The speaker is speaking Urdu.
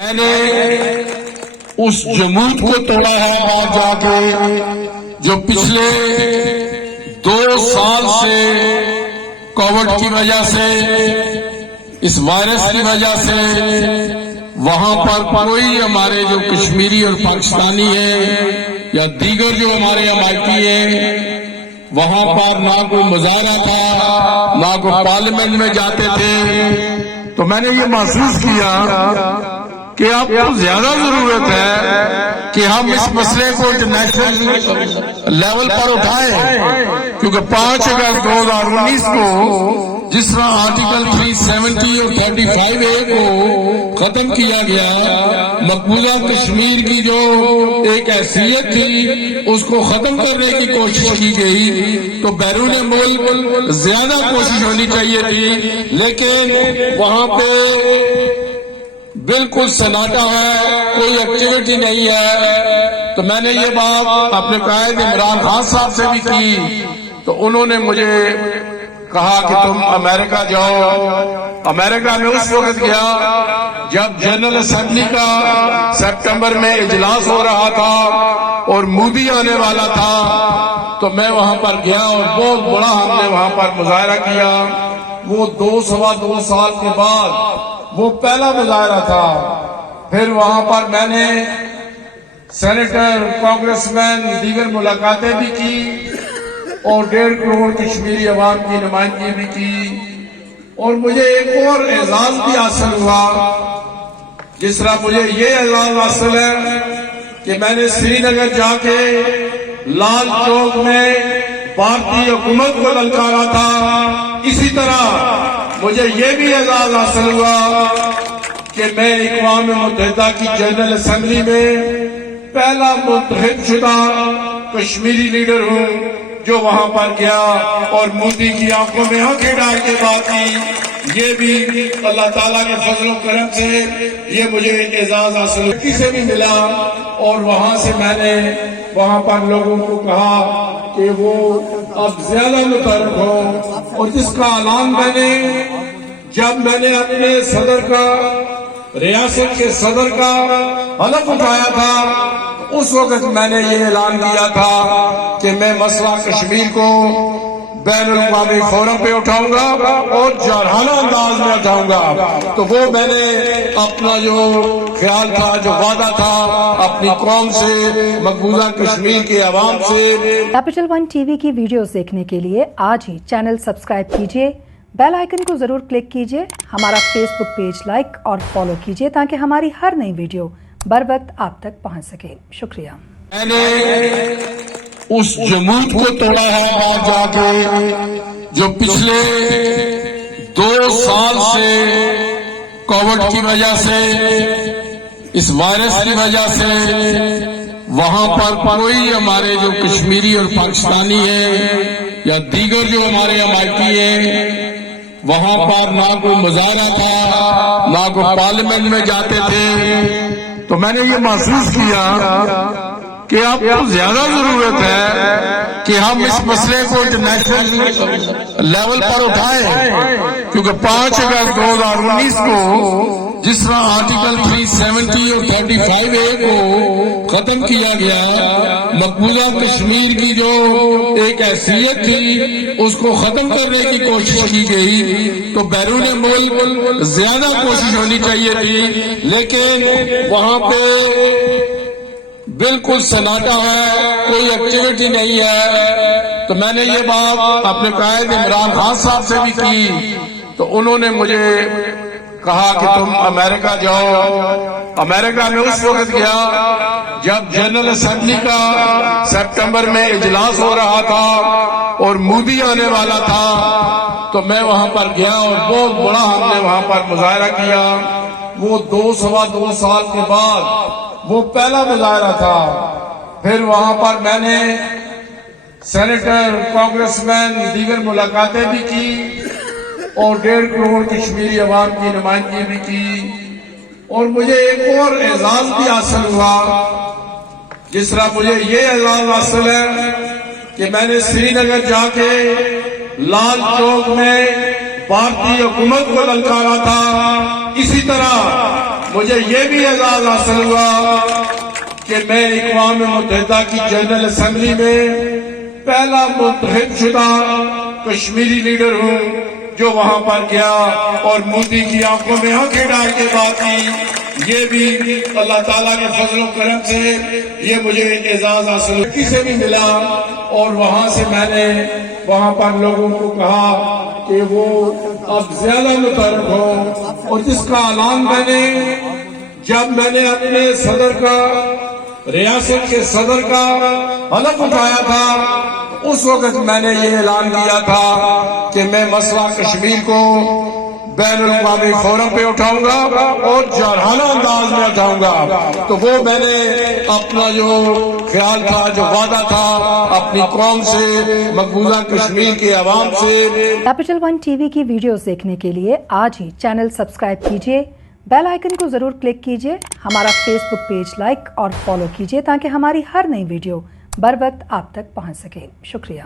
میں نے اس جمود کو توڑا ہے اور جا کے جو پچھلے 2 سال سے کووڈ کی وجہ سے اس وائرس کی وجہ سے وہاں پر کوئی ہمارے جو کشمیری اور پاکستانی ہیں یا دیگر جو ہمارے امائتی ہیں وہاں پر نہ کوئی مظاہرہ تھا نہ کوئی پارلیمنٹ میں جاتے تھے، تو میں نے یہ محسوس کیا کہ اب تو زیادہ ضرورت ہے کہ ہم اس مسئلے کو انٹرنیشنل لیول پر اٹھائیں، کیونکہ 5 اگست 2019 کو جس طرح آرٹیکل 370 اور 35A کو ختم کیا گیا، مقبوضہ کشمیر کی جو ایک حیثیت تھی اس کو ختم کرنے کی کوشش کی گئی، تو بیرون ملک زیادہ کوشش ہونی چاہیے تھی، لیکن وہاں پہ بالکل سناٹا ہے، کوئی ایکٹیویٹی نہیں ہے۔ تو میں نے یہ بات اپنے قائد عمران خان صاحب سے بھی کی، تو انہوں نے مجھے کہا کہ تم امریکہ جاؤ۔ امریکہ میں اس وقت گیا جب جنرل اسمبلی کا سپٹمبر میں اجلاس ہو رہا تھا اور مودی آنے والا تھا، تو میں وہاں پر گیا اور بہت بڑا ہم نے وہاں پر مظاہرہ کیا۔ وہ 2 سال کے بعد وہ پہلا مظاہرہ تھا۔ پھر وہاں پر میں نے سینیٹر، کانگریس مین، دیگر ملاقاتیں بھی کی اور 1.5 کروڑ کشمیری عوام کی نمائندگی بھی کی، اور مجھے ایک اور اعزاز بھی حاصل ہوا۔ جس طرح مجھے یہ اعزاز حاصل ہے کہ میں نے سری نگر جا کے لال چوک میں بھارتی حکومت کو للکارا تھا، اسی طرح مجھے یہ بھی اعزاز حاصل ہوا کہ میں اقوام متحدہ کی جنرل اسمبلی میں پہلا منتخب شدہ کشمیری لیڈر ہوں جو وہاں پر گیا اور مودی کی آنکھوں میں آنکھیں ڈال کے بات کی۔ یہ بھی اللہ تعالیٰ کے فضل و کرم سے یہ مجھے اعزاز حاصل سے بھی ملا، اور وہاں سے میں نے وہاں پر لوگوں کو کہا کہ وہ اب زیادہ متحرک ہو، اور جس کا اعلان جب میں نے اپنے صدر کا، ریاست کے صدر کا حلف اٹھایا تھا، اس وقت میں نے یہ اعلان کیا تھا کہ میں مسئلہ کشمیر کو بین الاقوامی فورم پہ اٹھاؤں گا اور جارحانہ انداز میں اٹھاؤں گا۔ تو وہ میں نے اپنا جو خیال تھا، جو وعدہ تھا اپنی قوم سے، مقبوضہ کشمیر کے عوام سے۔ کیپٹل ون ٹی وی کی ویڈیوز دیکھنے کے لیے آج ہی چینل سبسکرائب کیجیے، بیل آئیکن کو ضرور کلک کیجیے، ہمارا فیس بک پیج لائک اور فالو کیجیے تاکہ ہماری ہر نئی ویڈیو بر وقت آپ تک پہنچ سکے۔ شکریہ۔ میں نے اس جمود کو توڑا ہے اور جا کے جو پچھلے 2 سال سے کووڈ کی وجہ سے اس وائرس کی وجہ سے وہاں پر کوئی ہمارے جو کشمیری اور پاکستانی ہیں یا دیگر جو ہمارے امائتی ہیں وہاں پر نہ کوئی مظاہرہ تھا نہ کوئی پارلیمنٹ میں جاتے تھے، تو میں نے یہ محسوس کیا کہ اب تو زیادہ ضرورت ہے کہ ہم اس مسئلے کو انٹرنیشنل لیول پر اٹھائیں، کیونکہ 5 اگست 2019 کو جس طرح آرٹیکل 370 اور 35A کو ختم کیا گیا، مقبوضہ کشمیر کی جو ایک حیثیت تھی اس کو ختم کرنے کی کوشش کی گئی، تو بیرون ملک زیادہ کوشش ہونی چاہیے تھی، لیکن وہاں پہ بالکل سناٹا ہے، کوئی ایکٹیویٹی نہیں ہے۔ تو میں نے یہ بات اپنے قائد عمران خان صاحب سے بھی کی، تو انہوں نے مجھے کہا کہ تم امریکہ جاؤ۔ امریکہ میں اس وقت گیا جب جنرل اسمبلی کا سپٹمبر میں اجلاس ہو رہا تھا اور مودی آنے والا تھا، تو میں وہاں پر گیا اور بہت بڑا ہم نے وہاں پر مظاہرہ کیا۔ وہ 2 سال کے بعد وہ پہلا مظاہرہ تھا۔ پھر وہاں پر میں نے سینیٹر، کانگریس مین، دیگر ملاقاتیں بھی کی اور 1.5 کروڑ کشمیری عوام کی نمائندگی بھی کی، اور مجھے ایک اور اعزاز بھی حاصل ہوا۔ جس طرح مجھے یہ اعزاز حاصل ہے کہ میں نے سری نگر جا کے لال چوک میں بھارتی حکومت کو للکارا تھا، اسی طرح مجھے یہ بھی اعزاز حاصل ہوا کہ میں اقوام متحدہ کی جنرل اسمبلی میں پہلا منتخب شدہ کشمیری لیڈر ہوں جو وہاں پر گیا اور مودی کی آنکھوں میں آنکھیں ڈال کے بات کی۔ یہ بھی اللہ تعالیٰ کے فضل و کرم سے یہ مجھے اعزاز حاصل سے بھی ملا، اور وہاں سے میں نے وہاں پر لوگوں کو کہا کہ وہ اب زیادہ متحرک ہو، اور جس کا اعلان جب میں نے اپنے صدر کا، ریاست کے صدر کا حلف اٹھایا تھا، اس وقت میں نے یہ اعلان کیا تھا کہ میں مسئلہ کشمیر کو بین الاقوامی فورم پہ اٹھاؤں گا اور جارحانہ انداز میں اٹھاؤں گا۔ تو وہ میں نے اپنا جو خیال تھا، جو وعدہ تھا اپنی قوم سے، مقبوضہ کشمیر کے عوام سے۔ کیپٹل ون ٹی وی کی ویڈیوز دیکھنے کے لیے آج ہی چینل سبسکرائب کیجیے، بیل آئیکن کو ضرور کلک کیجیے، ہمارا فیس بک پیج لائک اور فالو کیجیے تاکہ ہماری ہر نئی ویڈیو بر وقت آپ تک پہنچ سکے۔ شکریہ۔